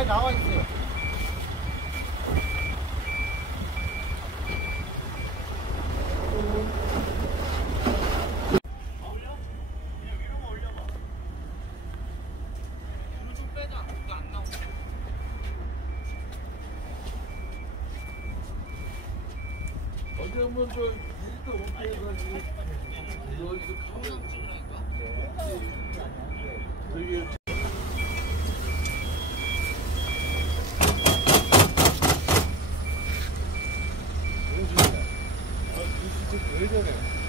잘 나와 있어요. 어제 한번 저 일도 없게 해가지고 여기서 가면 되게 왜 저래?